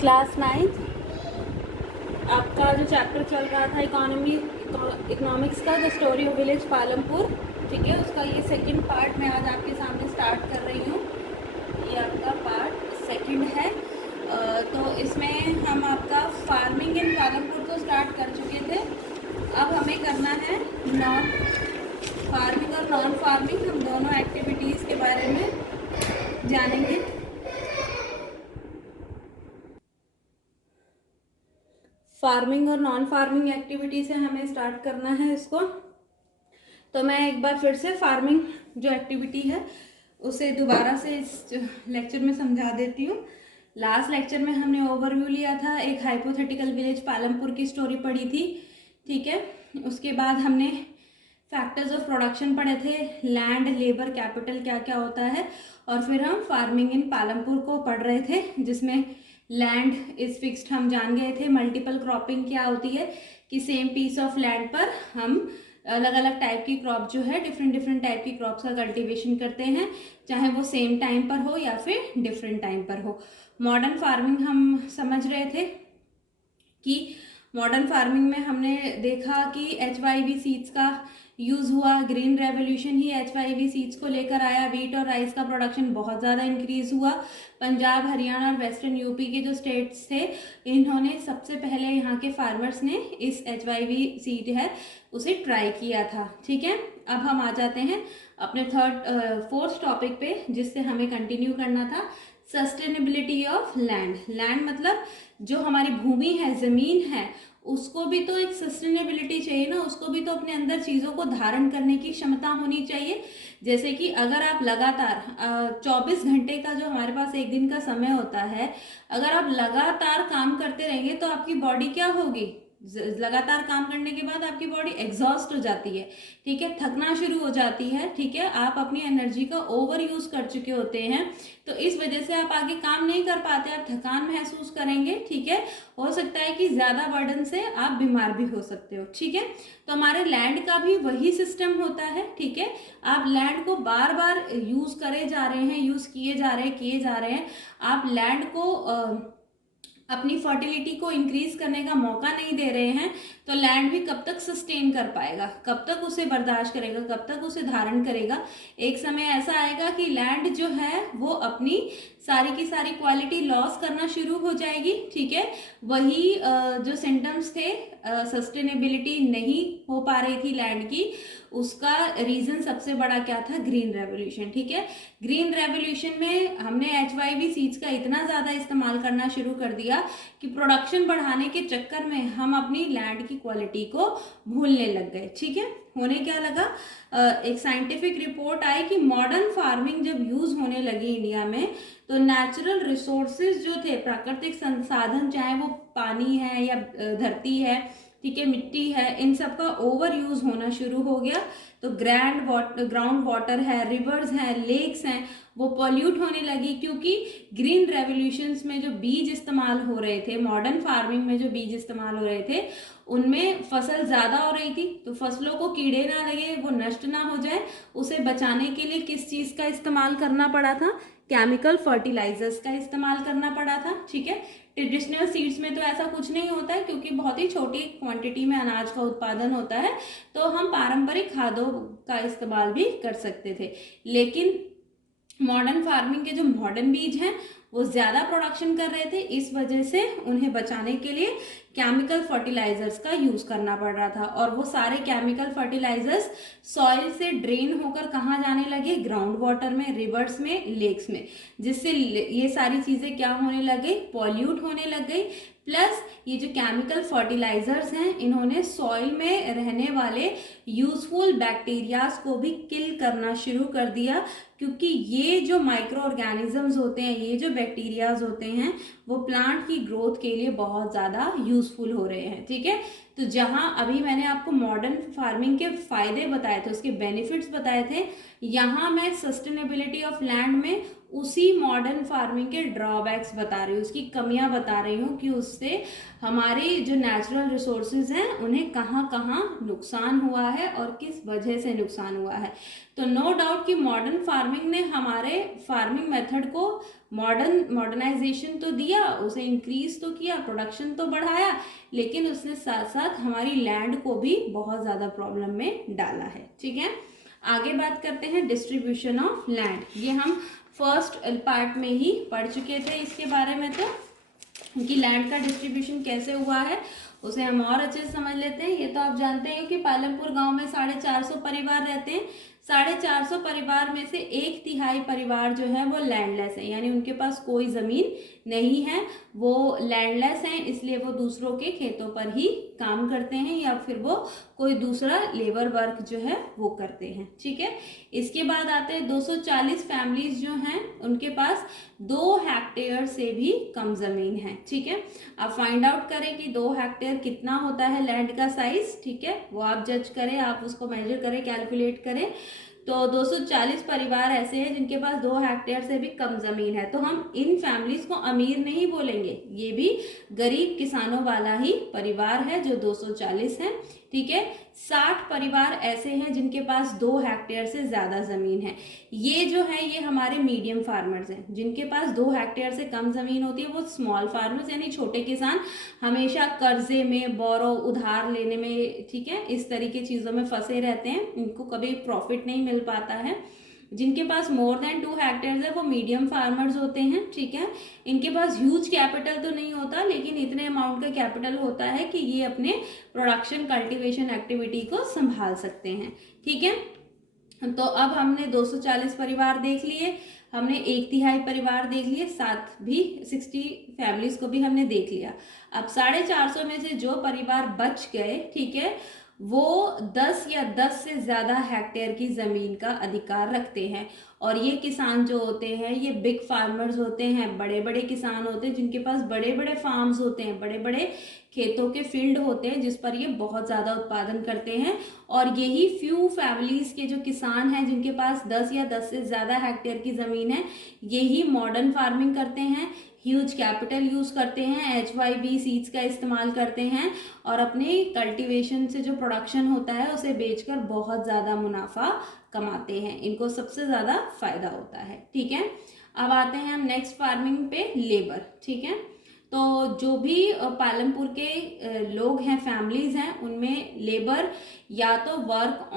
Class 9 आपका जो chapter चल रहा था इकोनॉमिक्स का, the story of village Palampur, ठीक है, उसका ये सेकंड पार्ट मैं आज आपके सामने स्टार्ट कर रही हूँ। ये आपका पार्ट सेकंड है। तो इसमें हम आपका फार्मिंग इन पालमपुर तो स्टार्ट कर चुके थे। अब हमें करना है नॉन फार्मिंग और नॉन फार्मिंग, हम दोनों एक्टिविटीज़ के बारे में जानेंगे। फार्मिंग और नॉन फार्मिंग एक्टिविटी से हमें स्टार्ट करना है इसको। तो मैं एक बार फिर से फार्मिंग जो एक्टिविटी है उसे दोबारा से इस लेक्चर में समझा देती हूँ। लास्ट लेक्चर में हमने ओवरव्यू लिया था, एक हाइपोथेटिकल विलेज पालमपुर की स्टोरी पढ़ी थी, ठीक है। उसके बाद हमने फैक्टर्स ऑफ प्रोडक्शन पढ़े थे, लैंड, लेबर, कैपिटल क्या क्या होता है, और फिर हम फार्मिंग इन पालमपुर को पढ़ रहे थे, जिसमें लैंड इज फिक्स्ड हम जान गए थे। मल्टीपल क्रॉपिंग क्या होती है कि सेम पीस ऑफ लैंड पर हम अलग अलग टाइप की क्रॉप जो है, डिफरेंट डिफरेंट टाइप की क्रॉप्स का कल्टीवेशन करते हैं, चाहे वो सेम टाइम पर हो या फिर डिफरेंट टाइम पर हो। मॉडर्न फार्मिंग हम समझ रहे थे कि मॉडर्न फार्मिंग में हमने देखा कि HYV सीड्स का यूज़ हुआ। ग्रीन रेवोल्यूशन ही HYV सीड्स को लेकर आया। वीट और राइस का प्रोडक्शन बहुत ज़्यादा इंक्रीज हुआ। पंजाब, हरियाणा और वेस्टर्न यूपी के जो स्टेट्स थे, इन्होंने सबसे पहले, यहाँ के फार्मर्स ने इस HYV सीड है उसे ट्राई किया था, ठीक है। अब हम आ जाते हैं अपने फोर्थ टॉपिक पे, जिससे हमें कंटिन्यू करना था, सस्टेनेबिलिटी ऑफ लैंड। लैंड मतलब जो हमारी भूमि है, ज़मीन है, उसको भी तो एक सस्टेनेबिलिटी चाहिए ना, उसको भी तो अपने अंदर चीज़ों को धारण करने की क्षमता होनी चाहिए। जैसे कि अगर आप लगातार 24 घंटे का जो हमारे पास एक दिन का समय होता है, अगर आप लगातार काम करते रहेंगे तो आपकी बॉडी क्या होगी, लगातार काम करने के बाद आपकी बॉडी एग्जॉस्ट हो जाती है, ठीक है, थकना शुरू हो जाती है, ठीक है, आप अपनी एनर्जी का ओवर यूज कर चुके होते हैं, तो इस वजह से आप आगे काम नहीं कर पाते, आप थकान महसूस करेंगे, ठीक है। हो सकता है कि ज्यादा बर्डन से आप बीमार भी हो सकते हो, ठीक है। तो हमारे लैंड का भी वही सिस्टम होता है, ठीक है। आप लैंड को बार बार यूज करे जा रहे हैं, यूज किए जा रहे हैं, आप लैंड को अपनी फर्टिलिटी को इंक्रीज करने का मौका नहीं दे रहे हैं, तो लैंड भी कब तक सस्टेन कर पाएगा, कब तक उसे बर्दाश्त करेगा, कब तक उसे धारण करेगा। एक समय ऐसा आएगा कि लैंड जो है वो अपनी सारी की सारी क्वालिटी लॉस करना शुरू हो जाएगी, ठीक है। वही जो सिम्टम्स थे, सस्टेनेबिलिटी नहीं हो पा रही थी लैंड की, उसका रीजन सबसे बड़ा क्या था, ग्रीन रेवोल्यूशन, ठीक है। ग्रीन रेवोल्यूशन में हमने HYV सीड्स का इतना ज्यादा इस्तेमाल करना शुरू कर दिया कि प्रोडक्शन बढ़ाने के चक्कर में हम अपनी लैंड की क्वालिटी को भूलने लग गए, ठीक है। होने क्या लगा, एक साइंटिफिक रिपोर्ट आई कि मॉडर्न फार्मिंग जब यूज होने लगी इंडिया में, तो नेचुरल रिसोर्सेज जो थे, प्राकृतिक संसाधन, चाहे वो पानी है या धरती है, ठीक है, मिट्टी है, इन सब का ओवर यूज होना शुरू हो गया। तो ग्राउंड वाटर है, रिवर्स हैं, लेक्स हैं, वो पॉल्यूट होने लगी, क्योंकि ग्रीन रेवोल्यूशंस में जो बीज इस्तेमाल हो रहे थे, मॉडर्न फार्मिंग में जो बीज इस्तेमाल हो रहे थे, उनमें फसल ज्यादा हो रही थी, तो फसलों को कीड़े ना लगे, वो नष्ट ना हो जाए, उसे बचाने के लिए किस चीज का इस्तेमाल करना पड़ा था, केमिकल फर्टिलाइजर्स का इस्तेमाल करना पड़ा था, ठीक है। ट्रेडिशनल सीड्स में तो ऐसा कुछ नहीं होता है, क्योंकि बहुत ही छोटी क्वांटिटी में अनाज का उत्पादन होता है, तो हम पारंपरिक खादों का इस्तेमाल भी कर सकते थे। लेकिन मॉडर्न फार्मिंग के जो मॉडर्न बीज हैं वो ज्यादा प्रोडक्शन कर रहे थे, इस वजह से उन्हें बचाने के लिए केमिकल फर्टिलाइजर्स का यूज करना पड़ रहा था, और वो सारे केमिकल फर्टिलाइजर्स सॉइल से ड्रेन होकर कहाँ जाने लगे, ग्राउंड वाटर में, रिवर्स में, लेक्स में, जिससे ये सारी चीजें क्या होने लगे, पॉल्यूट होने लग गई। प्लस ये जो केमिकल फर्टिलाइजर्स हैं, इन्होंने सॉइल में रहने वाले यूजफुल बैक्टीरियाज को भी किल करना शुरू कर दिया, क्योंकि ये जो माइक्रो ऑर्गेनिजम्स होते हैं, ये जो बैक्टीरियाज होते हैं, वो प्लांट की ग्रोथ के लिए बहुत ज़्यादा यूजफुल हो रहे हैं, ठीक है। तो जहां अभी मैंने आपको मॉडर्न फार्मिंग के फायदे बताए थे, उसके बेनिफिट्स बताए थे, यहाँ मैं सस्टेनेबिलिटी ऑफ लैंड में उसी मॉडर्न फार्मिंग के ड्रॉबैक्स बता रही हूँ, उसकी कमियां बता रही हूँ कि उससे हमारी जो नेचुरल रिसोर्सेज हैं उन्हें कहाँ कहाँ नुकसान हुआ है और किस वजह से नुकसान हुआ है। तो नो डाउट कि मॉडर्न फार्मिंग ने हमारे फार्मिंग मेथड को मॉडर्नाइजेशन तो दिया, उसे इंक्रीज तो किया, प्रोडक्शन तो बढ़ाया, लेकिन उसने साथ साथ हमारी लैंड को भी बहुत ज़्यादा प्रॉब्लम में डाला है। ठीक है, आगे बात करते हैं डिस्ट्रीब्यूशन ऑफ लैंड। ये हम फर्स्ट पार्ट में ही पढ़ चुके थे इसके बारे में, तो कि लैंड का डिस्ट्रीब्यूशन कैसे हुआ है उसे हम और अच्छे से समझ लेते हैं। ये तो आप जानते हैं कि पालमपुर गांव में 450 परिवार रहते हैं। 450 परिवार में से 1/3 परिवार जो है वो लैंडलेस है, यानी उनके पास कोई जमीन नहीं है, वो लैंडलेस हैं, इसलिए वो दूसरों के खेतों पर ही काम करते हैं या फिर वो कोई दूसरा लेबर वर्क जो है वो करते हैं। ठीक है, इसके बाद आते हैं 240 फैमिलीज जो हैं उनके पास 2 हेक्टेयर से भी कम जमीन है। ठीक है, आप फाइंड आउट करें कि 2 हेक्टेयर कितना होता है लैंड का साइज। ठीक है, वो आप जज करें, आप उसको मेजर करें, कैलकुलेट करें। तो 240 परिवार ऐसे हैं जिनके पास 2 हेक्टेयर से भी कम जमीन है। तो हम इन फैमिलीज को अमीर नहीं बोलेंगे, ये भी गरीब किसानों वाला ही परिवार है जो 240 है। ठीक है, 60 परिवार ऐसे हैं जिनके पास 2 हेक्टेयर से ज्यादा जमीन है। ये जो है ये हमारे मीडियम फार्मर्स हैं, जिनके पास 2 हेक्टेयर से कम जमीन होती है वो स्मॉल फार्मर्स यानी छोटे किसान, हमेशा कर्जे में, बोरो उधार लेने में, ठीक है, इस तरीके चीजों में फंसे रहते हैं, इनको कभी प्रॉफिट नहीं मिल पाता है। जिनके पास मोर देन 2 हेक्टेयर है वो मीडियम फार्मर्स होते हैं। ठीक है, इनके पास ह्यूज कैपिटल तो नहीं होता, लेकिन इतने अमाउंट का कैपिटल होता है कि ये अपने प्रोडक्शन कल्टीवेशन एक्टिविटी को संभाल सकते हैं। ठीक है, तो अब हमने 240 परिवार देख लिए, हमने 1/3 परिवार देख लिए, साथ भी 60 फैमिलीज को भी हमने देख लिया। अब 450 में से जो परिवार बच गए, ठीक है, वो 10 या 10 से ज्यादा हेक्टेयर की जमीन का अधिकार रखते हैं। और ये किसान जो होते हैं ये बिग फार्मर्स होते हैं, बड़े बड़े किसान होते हैं जिनके पास बड़े बड़े फार्म्स होते हैं, बड़े बड़े खेतों के फील्ड होते हैं जिस पर ये बहुत ज्यादा उत्पादन करते हैं। और यही फ्यू फैमिलीज के जो किसान हैं जिनके पास 10 या 10 से ज्यादा हेक्टेयर की जमीन है, यही मॉडर्न फार्मिंग करते हैं, ह्यूज कैपिटल यूज करते हैं, HYB सीड्स का इस्तेमाल करते हैं और अपने कल्टीवेशन से जो प्रोडक्शन होता है उसे बेचकर बहुत ज्यादा मुनाफा कमाते हैं, इनको सबसे ज्यादा फायदा होता है। ठीक है, अब आते हैं हम नेक्स्ट फार्मिंग पे, लेबर। ठीक है, तो जो भी पालमपुर के लोग हैं, फैमिलीज हैं, उनमें लेबर या तो वर्क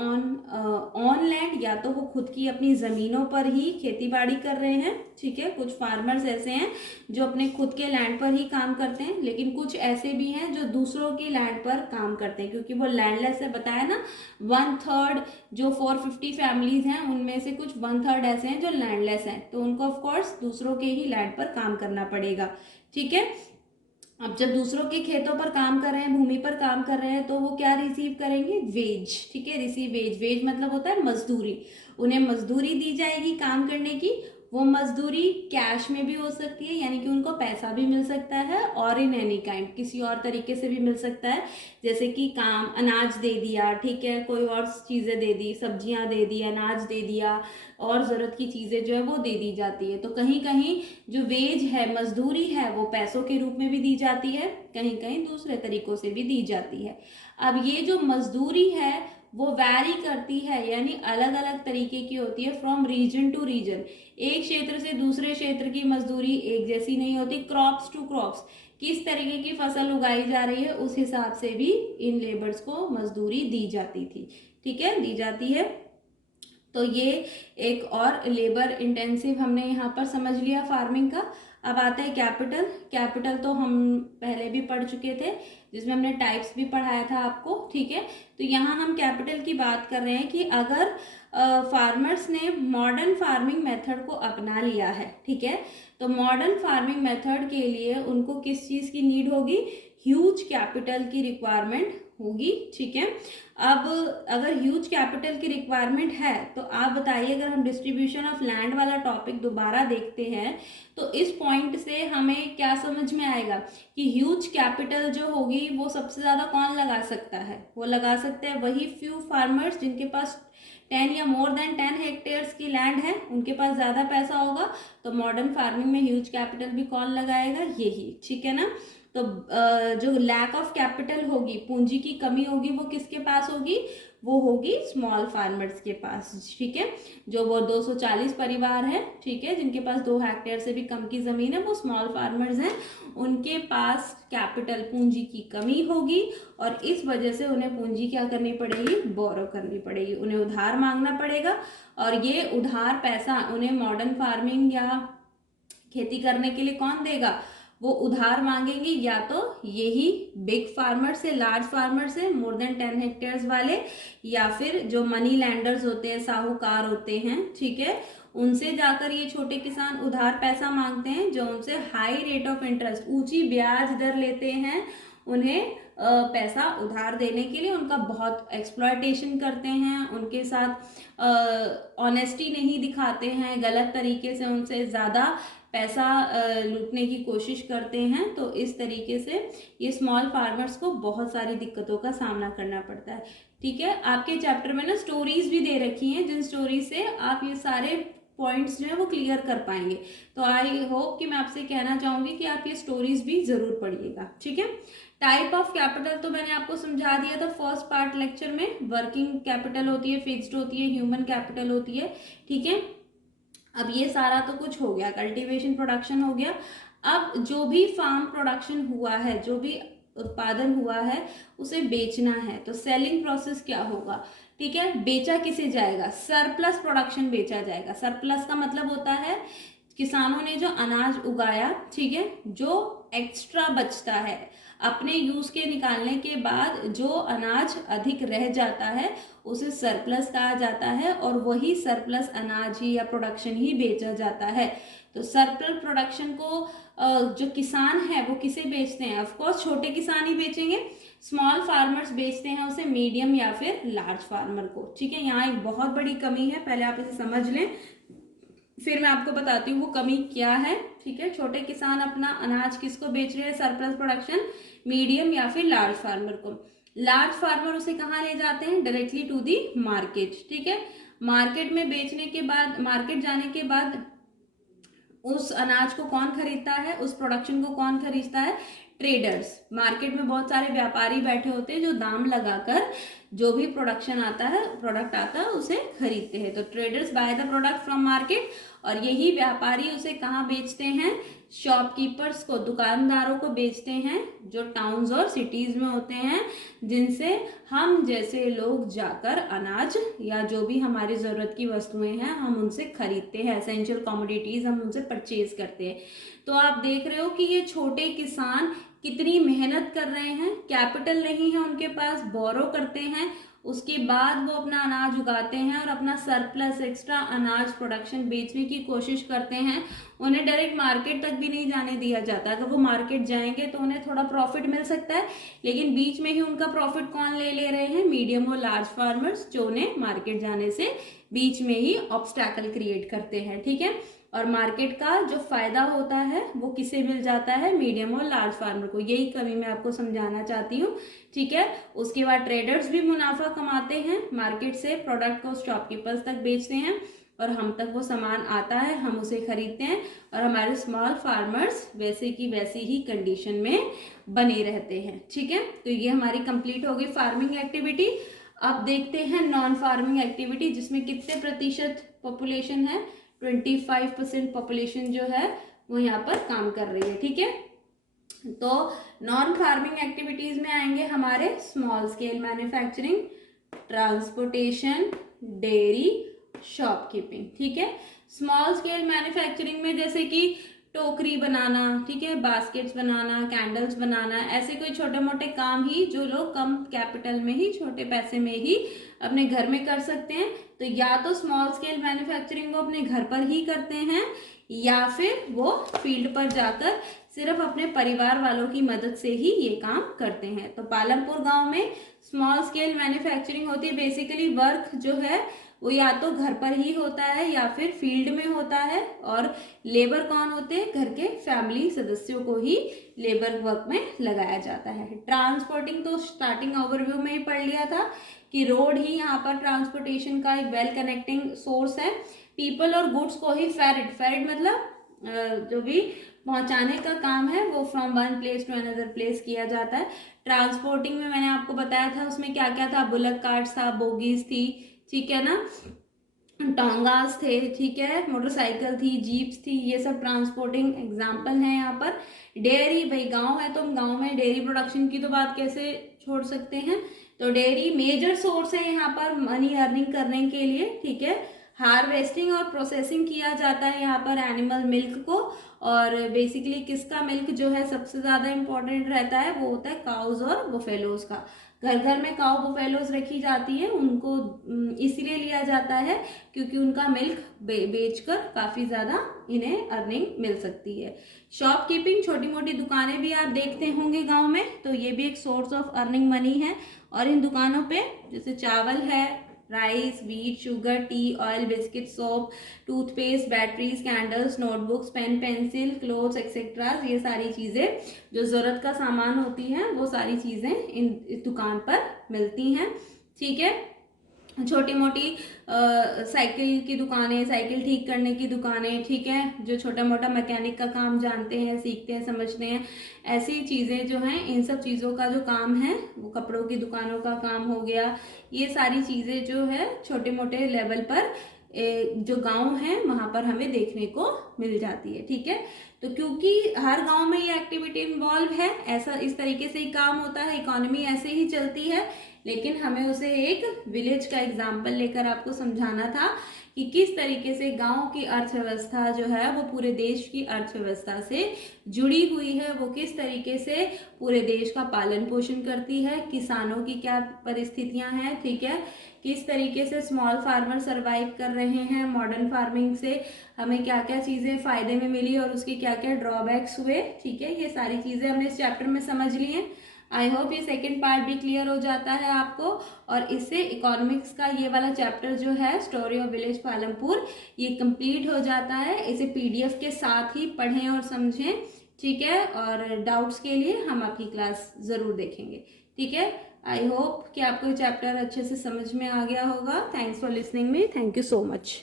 ऑन लैंड, या तो वो खुद की अपनी जमीनों पर ही खेती बाड़ी कर रहे हैं। ठीक है, कुछ फार्मर्स ऐसे हैं जो अपने खुद के लैंड पर ही काम करते हैं, लेकिन कुछ ऐसे भी हैं जो दूसरों की लैंड पर काम करते हैं, क्योंकि वो लैंडलेस है, बताया ना। 1/3 जो 450 फैमिलीज हैं उनमें से कुछ 1/3 ऐसे हैं जो लैंडलेस हैं, तो उनको ऑफकोर्स दूसरों के ही लैंड पर काम करना पड़ेगा। ठीक है, अब जब दूसरों के खेतों पर काम कर रहे हैं, भूमि पर काम कर रहे हैं, तो वो क्या रिसीव करेंगे? वेज। ठीक है, रिसीव वेज। वेज मतलब होता है मजदूरी, उन्हें मजदूरी दी जाएगी काम करने की। वो मजदूरी कैश में भी हो सकती है, यानी कि उनको पैसा भी मिल सकता है, और इन एनी काइंड किसी और तरीके से भी मिल सकता है, जैसे कि काम अनाज दे दिया, ठीक है, कोई और चीजें दे दी, सब्जियां दे दी, अनाज दे दिया, और जरूरत की चीजें जो है वो दे दी जाती है। तो कहीं कहीं जो वेज है, मजदूरी है, वो पैसों के रूप में भी दी जाती है, कहीं कहीं दूसरे तरीकों से भी दी जाती है। अब ये जो मजदूरी है वो वैरी करती है, यानी अलग अलग तरीके की होती है, फ्रॉम रीजन टू रीजन। एक क्षेत्र से दूसरे क्षेत्र की मजदूरी एक जैसी नहीं होती। क्रॉप्स टू क्रॉप्स, किस तरीके की फसल उगाई जा रही है उस हिसाब से भी इन लेबर्स को मजदूरी दी जाती थी। ठीक है, दी जाती है। तो ये एक और लेबर इंटेंसिव हमने यहाँ पर समझ लिया फार्मिंग का। अब आता है कैपिटल। कैपिटल तो हम पहले भी पढ़ चुके थे, जिसमें हमने टाइप्स भी पढ़ाया था आपको। ठीक है, तो यहाँ हम कैपिटल की बात कर रहे हैं कि अगर फार्मर्स ने मॉडर्न फार्मिंग मेथड को अपना लिया है, ठीक है, तो मॉडर्न फार्मिंग मेथड के लिए उनको किस चीज़ की नीड होगी? ह्यूज कैपिटल की रिक्वायरमेंट होगी। ठीक है, अब अगर ह्यूज कैपिटल की रिक्वायरमेंट है तो आप बताइए, अगर हम डिस्ट्रीब्यूशन ऑफ लैंड वाला टॉपिक दोबारा देखते हैं तो इस पॉइंट से हमें क्या समझ में आएगा कि ह्यूज कैपिटल जो होगी वो सबसे ज्यादा कौन लगा सकता है? वो लगा सकते हैं वही फ्यू फार्मर्स जिनके पास 10 या मोर देन 10 हेक्टेयर्स की लैंड है, उनके पास ज़्यादा पैसा होगा, तो मॉडर्न फार्मिंग में ह्यूज कैपिटल भी कौन लगाएगा, यही, ठीक है ना। तो जो लैक ऑफ कैपिटल होगी, पूंजी की कमी होगी, वो किसके पास होगी, वो होगी स्मॉल फार्मर्स के पास, ठीक है। जो वो 240 परिवार है, ठीक है, जिनके पास 2 हेक्टेयर से भी कम की जमीन है, वो स्मॉल फार्मर्स हैं, उनके पास कैपिटल पूंजी की कमी होगी और इस वजह से उन्हें पूंजी क्या करनी पड़ेगी, बोरो करनी पड़ेगी, उन्हें उधार मांगना पड़ेगा। और ये उधार पैसा उन्हें मॉडर्न फार्मिंग या खेती करने के लिए कौन देगा, वो उधार मांगेंगे या तो यही बिग फार्मर से, लार्ज फार्मर से, मोर देन 10 हेक्टेयर्स वाले, या फिर जो मनी लैंडर्स होते हैं, साहूकार होते हैं, ठीक है, उनसे जाकर ये छोटे किसान उधार पैसा मांगते हैं, जो उनसे हाई रेट ऑफ इंटरेस्ट, ऊंची ब्याज दर लेते हैं, उन्हें पैसा उधार देने के लिए, उनका बहुत एक्सप्लॉयटेशन करते हैं, उनके साथ ऑनेस्टी नहीं दिखाते हैं, गलत तरीके से उनसे ज़्यादा पैसा लूटने की कोशिश करते हैं। तो इस तरीके से ये स्मॉल फार्मर्स को बहुत सारी दिक्कतों का सामना करना पड़ता है, ठीक है। आपके चैप्टर में ना स्टोरीज भी दे रखी हैं, जिन स्टोरी से आप ये सारे पॉइंट्स जो है वो क्लियर कर पाएंगे। तो आई होप कि मैं आपसे कहना चाहूंगी कि आप ये स्टोरीज भी जरूर पढ़िएगा, ठीक है। टाइप ऑफ कैपिटल तो मैंने आपको समझा दिया था फर्स्ट पार्ट लेक्चर में। वर्किंग कैपिटल होती है, फिक्स्ड होती है, ह्यूमन कैपिटल होती है, ठीक है। अब ये सारा तो कुछ हो गया, कल्टीवेशन प्रोडक्शन हो गया। अब जो भी फार्म प्रोडक्शन हुआ है, जो भी उत्पादन हुआ है, उसे बेचना है, तो सेलिंग प्रोसेस क्या होगा, ठीक है। बेचा किसे जाएगा, सरप्लस प्रोडक्शन बेचा जाएगा। सरप्लस का मतलब होता है किसानों ने जो अनाज उगाया, ठीक है, जो एक्स्ट्रा बचता है, अपने यूज के निकालने के बाद जो अनाज अधिक रह जाता है, उसे सरप्लस कहा जाता है, और वही सरप्लस अनाज ही या प्रोडक्शन ही बेचा जाता है। तो सरप्लस प्रोडक्शन को जो किसान है वो किसे बेचते हैं, ऑफ कोर्स छोटे किसान ही बेचेंगे, स्मॉल फार्मर्स बेचते हैं उसे मीडियम या फिर लार्ज फार्मर को, ठीक है। यहाँ एक बहुत बड़ी कमी है, पहले आप इसे समझ लें, फिर मैं आपको बताती हूँ वो कमी क्या है, ठीक है। छोटे किसान अपना अनाज किसको बेच रहे हैं, सरप्लस प्रोडक्शन, मीडियम या फिर लार्ज फार्मर को। लार्ज फार्मर उसे कहाँ ले जाते हैं, डायरेक्टली टू दी मार्केट, ठीक है। मार्केट में बेचने के बाद, मार्केट जाने के बाद उस अनाज को कौन खरीदता है, उस प्रोडक्शन को कौन खरीदता है, ट्रेडर्स। मार्केट में बहुत सारे व्यापारी बैठे होते हैं जो दाम लगाकर जो भी प्रोडक्शन आता है, प्रोडक्ट आता है, उसे खरीदते हैं। तो traders by the product from market, और यही व्यापारी उसे कहाँ बेचते हैं, शॉपकीपर्स को, दुकानदारों को बेचते हैं, जो टाउन्स और सिटीज में होते हैं, जिनसे हम जैसे लोग जाकर अनाज या जो भी हमारी जरूरत की वस्तुएं हैं हम उनसे खरीदते हैं, एसेंशियल कमोडिटीज हम उनसे परचेज करते हैं। तो आप देख रहे हो कि ये छोटे किसान कितनी मेहनत कर रहे हैं, कैपिटल नहीं है उनके पास, बोरो करते हैं, उसके बाद वो अपना अनाज उगाते हैं और अपना सरप्लस एक्स्ट्रा अनाज प्रोडक्शन बेचने की कोशिश करते हैं। उन्हें डायरेक्ट मार्केट तक भी नहीं जाने दिया जाता। अगर वो मार्केट जाएंगे तो उन्हें थोड़ा प्रॉफिट मिल सकता है, लेकिन बीच में ही उनका प्रॉफिट कौन ले रहे हैं, मीडियम और लार्ज फार्मर्स, जो उन्हें मार्केट जाने से बीच में ही ऑब्स्टैकल क्रिएट करते हैं, ठीक है। और मार्केट का जो फायदा होता है वो किसे मिल जाता है, मीडियम और लार्ज फार्मर को। यही कमी मैं आपको समझाना चाहती हूँ, ठीक है। उसके बाद ट्रेडर्स भी मुनाफा कमाते हैं, मार्केट से प्रोडक्ट को शॉपकीपर्स तक बेचते हैं और हम तक वो सामान आता है, हम उसे खरीदते हैं, और हमारे स्मॉल फार्मर्स वैसे की वैसी ही कंडीशन में बने रहते हैं, ठीक है। तो ये हमारी कंप्लीट हो गई फार्मिंग एक्टिविटी। अब देखते हैं नॉन फार्मिंग एक्टिविटी, जिसमें कितने प्रतिशत पॉपुलेशन है, 25% पॉपुलेशन जो है वो यहाँ पर काम कर रही है, ठीक है। तो नॉन फार्मिंग एक्टिविटीज में आएंगे हमारे small scale manufacturing, transportation, dairy, shopkeeping, ठीक है। स्मॉल स्केल मैन्युफैक्चरिंग में जैसे कि टोकरी बनाना, ठीक है, बास्केट्स बनाना, कैंडल्स बनाना, ऐसे कोई छोटे मोटे काम ही जो लोग कम कैपिटल में ही, छोटे पैसे में ही अपने घर में कर सकते हैं। तो या तो स्मॉल स्केल मैन्युफैक्चरिंग वो अपने घर पर ही करते हैं, या फिर वो फील्ड पर जाकर सिर्फ अपने परिवार वालों की मदद से ही ये काम करते हैं। तो पालमपुर गांव में स्मॉल स्केल मैन्युफैक्चरिंग होती है। बेसिकली वर्क जो है वो या तो घर पर ही होता है या फिर फील्ड में होता है, और लेबर कौन होते हैं, घर के फैमिली सदस्यों को ही लेबर वर्क में लगाया जाता है। ट्रांसपोर्टिंग तो स्टार्टिंग ओवरव्यू में ही पढ़ लिया था कि रोड ही यहाँ पर ट्रांसपोर्टेशन का एक वेल कनेक्टिंग सोर्स है। पीपल और गुड्स को ही फेरिड मतलब जो भी पहुंचाने का काम है वो from one place to another place किया जाता है। ट्रांसपोर्टिंग में मैंने आपको बताया था उसमें क्या क्या था, बुलक कार्ट्स था, बोगीज थी, ठीक है ना, टोंगास थे, ठीक है, मोटरसाइकिल थी, जीप्स थी, ये सब ट्रांसपोर्टिंग एग्जाम्पल है। यहाँ पर डेयरी, भाई गांव है तो हम गांव में डेयरी प्रोडक्शन की तो बात कैसे छोड़ सकते हैं। तो डेयरी मेजर सोर्स है यहाँ पर मनी अर्निंग करने के लिए, ठीक है। हार्वेस्टिंग और प्रोसेसिंग किया जाता है यहाँ पर एनिमल मिल्क को, और बेसिकली किसका मिल्क जो है सबसे ज़्यादा इंपॉर्टेंट रहता है, वो होता है काउज और बुफेलोज का। घर घर में काउ बुफेलोज रखी जाती है, उनको इसीलिए लिया जाता है क्योंकि उनका मिल्क बेचकर काफ़ी ज़्यादा इन्हें अर्निंग मिल सकती है। शॉपकीपिंग, छोटी मोटी दुकानें भी आप देखते होंगे गांव में, तो ये भी एक सोर्स ऑफ अर्निंग मनी है। और इन दुकानों पे जैसे चावल है, rice, wheat, sugar, tea, oil, biscuit, soap, toothpaste, batteries, candles, notebooks, pen, pencil, clothes etcetera, ये सारी चीज़ें जो ज़रूरत का सामान होती हैं वो सारी चीज़ें इस दुकान पर मिलती हैं, ठीक है। छोटी मोटी साइकिल की दुकानें, साइकिल ठीक करने की दुकानें, ठीक है, जो छोटा मोटा मैकेनिक का काम जानते हैं, सीखते हैं, समझते हैं, ऐसी चीज़ें जो हैं, इन सब चीज़ों का जो काम है वो कपड़ों की दुकानों का काम हो गया। ये सारी चीज़ें जो है छोटे मोटे लेवल पर जो गांव है वहाँ पर हमें देखने को मिल जाती है, ठीक है। तो क्योंकि हर गांव में ये एक्टिविटी इन्वॉल्व है, ऐसा इस तरीके से ही काम होता है, इकोनॉमी ऐसे ही चलती है, लेकिन हमें उसे एक विलेज का एग्जाम्पल लेकर आपको समझाना था कि किस तरीके से गांव की अर्थव्यवस्था जो है वो पूरे देश की अर्थव्यवस्था से जुड़ी हुई है, वो किस तरीके से पूरे देश का पालन पोषण करती है, किसानों की क्या परिस्थितियां हैं, ठीक है, किस तरीके से स्मॉल फार्मर सरवाइव कर रहे हैं, मॉडर्न फार्मिंग से हमें क्या क्या चीज़ें फायदे में मिली और उसके क्या क्या ड्रॉबैक्स हुए, ठीक है। ये सारी चीज़ें हमने इस चैप्टर में समझ ली हैं। आई होप ये सेकेंड पार्ट भी क्लियर हो जाता है आपको, और इससे इकोनॉमिक्स का ये वाला चैप्टर जो है स्टोरी ऑफ विलेज पालमपुर ये कंप्लीट हो जाता है। इसे पीडीएफ के साथ ही पढ़ें और समझें, ठीक है, और डाउट्स के लिए हम आपकी क्लास ज़रूर देखेंगे, ठीक है। आई होप कि आपको ये चैप्टर अच्छे से समझ में आ गया होगा। Thanks for listening me, thank you so much.